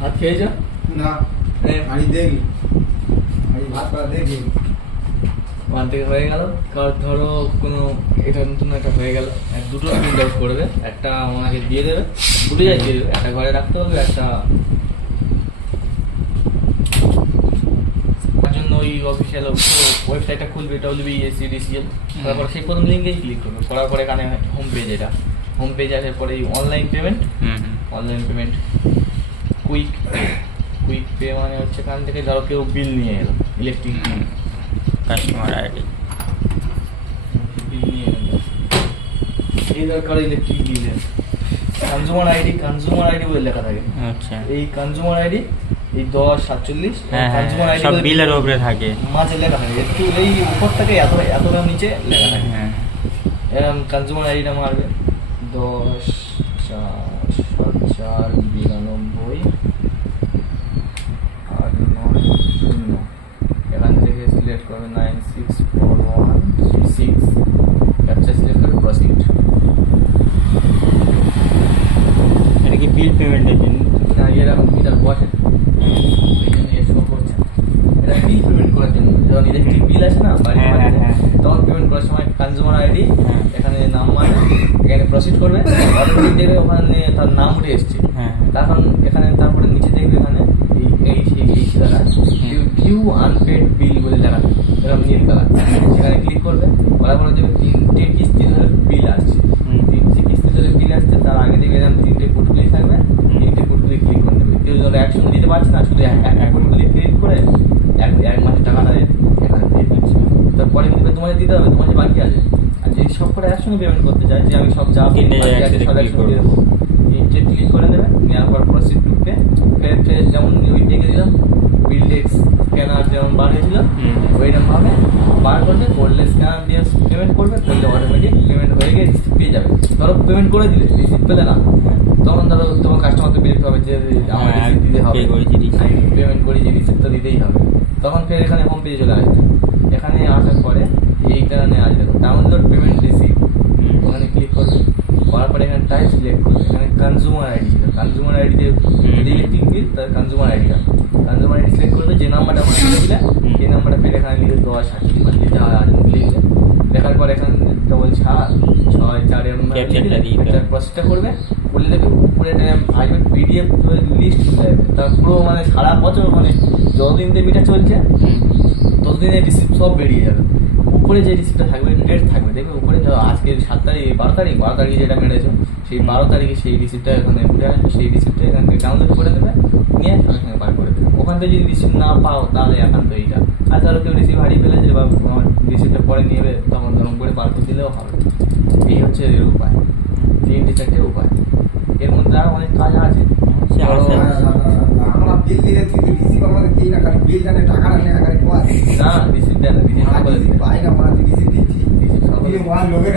ভাত খেয়েছ? না আমি দেখি, আমি ভাত করা দেখি। ওখান থেকে হয়ে গেল। কারণ ধরো কোনো এটা নতুন একটা হয়ে গেল, দুটো প্রিন্ট আউট করবে, একটা ওনাকে দিয়ে দেবে, দুটো যাই দিয়ে দেবে, একটা ঘরে রাখতে হবে, একটা তার জন্য ওই অফিসিয়াল ওয়েবসাইটটা খুলবে, WSCDCL। তারপর সেই প্রথম লিঙ্কেই ক্লিক করবে, করার পরে এখানে হোম পেজ, এটা হোম পেজ আসার পরে এই অনলাইন পেমেন্ট, কুইক পে মানে হচ্ছে এখান থেকে ধরো কেউ বিল নিয়ে এলো, ইলেকট্রিক বিল, কাস্টমার আইডি বিল নিয়ে এলো, এই দরকার ইলেকট্রিক বিলের কনজিউমার আইডি বলে লেখা থাকে। আচ্ছা, এই কনজিউমার আইডি এই 1047 কনজিউমার আইডি সব বিলের উপরে থাকে, মাঝে লেখা থাকে, একটু এই উপর থেকে এতটা নিচে লেখা থাকে। এরকম কনজিউমার আইডিটা মারবে 10/4/92 890। এখান থেকে সিলেক্ট করবে 964136, ক্যাপচা সিলেক্ট করে প্রসিড। এটা কি বিল পেমেন্টের জন্য? না, এরকম মিটার বসে, এই জন্য এ শো করছে। এটা বিল পেমেন্ট করার জন্য, যখন ইলেকট্রিক বিল আসে না বাড়ির বাড়িতে, তখন পেমেন্ট করার সময় কনজিউমার আইডি এখানে নাম মারবে, এখানে প্রসিড করবে, অটোমেটিক দেখবে ওখানে তার নাম উঠে এসছে। তখন এখানে তারপরে নিচে দেখবে এখানে এই জায়গা ভিউ আনপেড বিল বলে লেখা থাকে, এরকম নীল কালার, সেখানে ক্লিক করবে, করার পরে দেখবে 3টে কিস্তি ধরে বিল আসছে, 3টে কিস্তি ধরে বিল আসছে। তার আগে দেখবে এরকম 3টে কোডগুলি থাকবে, 3টে কোডগুলি ক্লিক করে নেবে। কেউ ধরো একসঙ্গে দিতে পারছে না, শুধু এক কোডগুলি ক্লিক করে এক মাসের টাকাটা এখানে দিয়ে দিচ্ছে। তারপরে কিন্তু তোমাদের দিতে হবে, তোমার যে বাকি আছে। আর যদি সব করে একসঙ্গে পেমেন্ট করতে চাই, যে আমি সব যা সব একসঙ্গে দেবো, 3টে ক্লিক করে দেবে, নেওয়ার পর প্রসিড টু পে। যেমন ওই দেখে দিলাম বিলডেক্স স্ক্যানার যেমন বার হয়েছিল, ওইরকম ভাবে বার করলে স্ক্যানার দিয়ে পেমেন্ট করবে, করলে অটোমেটিক পেমেন্ট হয়ে গিয়ে রিসিপ্ট পেয়ে যাবে। ধরো পেমেন্ট করে দিলে রিসিপ্ট পেলে না, তখন ধরো তোমার কাস্টমার তো বিরক্ত হবে যে আমার রিসিপ্ট দিতে হবে, পেমেন্ট করি যে রিসিপ্টটা দিতেই হবে। তখন ফের এখানে হোম পেজে চলে আসবে। এখানে আসার পরে এইটা আসবে ডাউনলোড পেমেন্ট রিসিপ্ট, ওখানে ক্লিক করবে, করার পরে এখানে টাইপ সিলেক্ট করবে, এখানে কনজিউমার আইডি ছিল, কনজিউমার আইডিতে ইলেকট্রিক বিল তার কনজিউমার আইডি সিলেক্ট করবে, যে নাম্বারটা আমরা লিখলে এই নাম্বারটা ফের এখানে লিখে 10 মানে লিখে লিখলে, লেখার পর এখানে ডবল 6 4 প্রসেসটা করবে, বলে দেবে উপরে আসবে PDF লিস্ট চলে যাবে, তার পুরো মানে সারা বছর মানে যতদিন দিয়ে মিটার চলছে ততদিনের রিসিপ্ট সব বেরিয়ে যাবে। উপরে যে রিসিপ্টটা থাকবে ডেট থাকবে, দেখবে উপরে আজকে 7 তারিখ 12 তারিখে যেটা মেরেছো, সেই 12 তারিখে সেই রিসিপ্টটা এখানে উঠে আসবে, সেই রিসিপ্টটা এখান থেকে ডাউনলোড করে দেবে, নিয়ে সঙ্গে সঙ্গে বার করে দেবে। ওখান থেকে যদি রিসিপ্ট না পাও তাহলে এখান থেকে এইটা, আর ধরো কেউ রিসিপ্ট হারিয়ে ফেলেছে বা রিসিপ্টটা পরে নিয়ে তখন গরম করে বার করে দিলেও হবে। এই হচ্ছে এর উপায়, 3-4টে উপায়। এর মধ্যে আরো অনেক কাজ আছে। আমরা বিল দিলে কিন্তু রিসিভ আমাদের দিই না, খালি বিল জানে টাকা না নেয়, খালি না রিসিপ্ট দেন, রিসিপ্ট পাই না, আমরা রিসিভ দিচ্ছি, লোকের